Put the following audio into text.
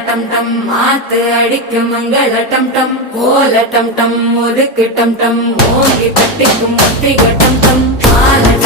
டம் டம் மாத்து அடிக்கும் மங்கள டம் டம் ஓல டம் டம் ஒதுக்கு டம் டம் ஓங்கி தட்டிக்கும் முத்திக டம் டம் மால